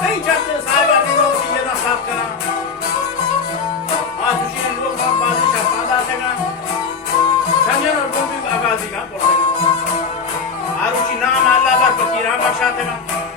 कई जाते साहब आने लोग ये ना साफ करा आज उसी लोग बाजी शापादा सेगा संजन और भी आगाज़ी का पड़ेगा आज उसी नाम अल्लाह पर फकीराम बख्शा सेगा